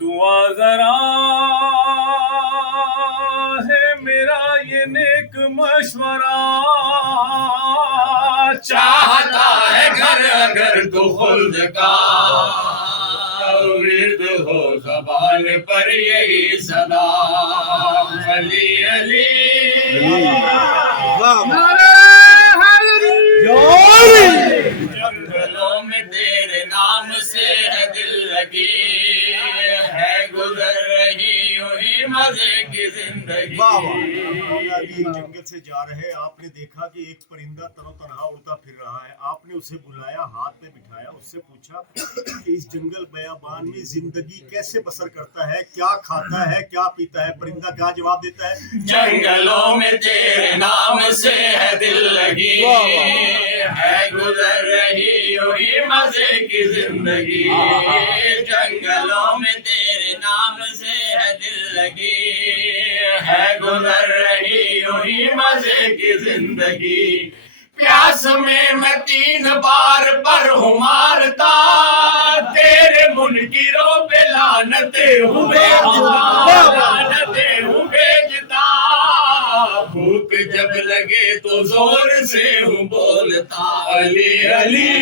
دعا ذرا ہے میرا یہ نیک مشورہ، چاہتا ہے گھر اگر تو خلد کا، ورد ہو زبان پر یہی صدا، علی علی جنگلوں میں تیرے نام سے ہے دل لگی، ہے گزر رہی یوں ہی مزے کی زندگی۔ علی جنگل سے جا رہے، آپ نے دیکھا کہ ایک پرندہ تن و تنہا اڑتا پھر رہا ہے۔ آپ نے اسے بلایا، ہاتھ پہ بٹھایا، اس سے پوچھا کہ اس جنگل بیابان میں زندگی کیسے بسر کرتا ہے، کیا کھاتا ہے، کیا پیتا ہے؟ پرندہ کیا جواب دیتا ہے؟ جنگلوں میں تیرے نام سے ہے دل لگی، ہے گزر رہی یوں ہی مزے کی زندگی۔ جنگلوں میں تیرے نام سے ہے دل لگی، ہے گزر رہی یوں ہی مزے کی زندگی۔ پیاس میں میں 3 بار پر ہوں مارتا، تیرے منکروں پہ لعنتیں ہوں بھیجتا، لعنتیں ہوں بھیجتا، بھوک جب لگے تو زور سے ہوں بولتا، علی علی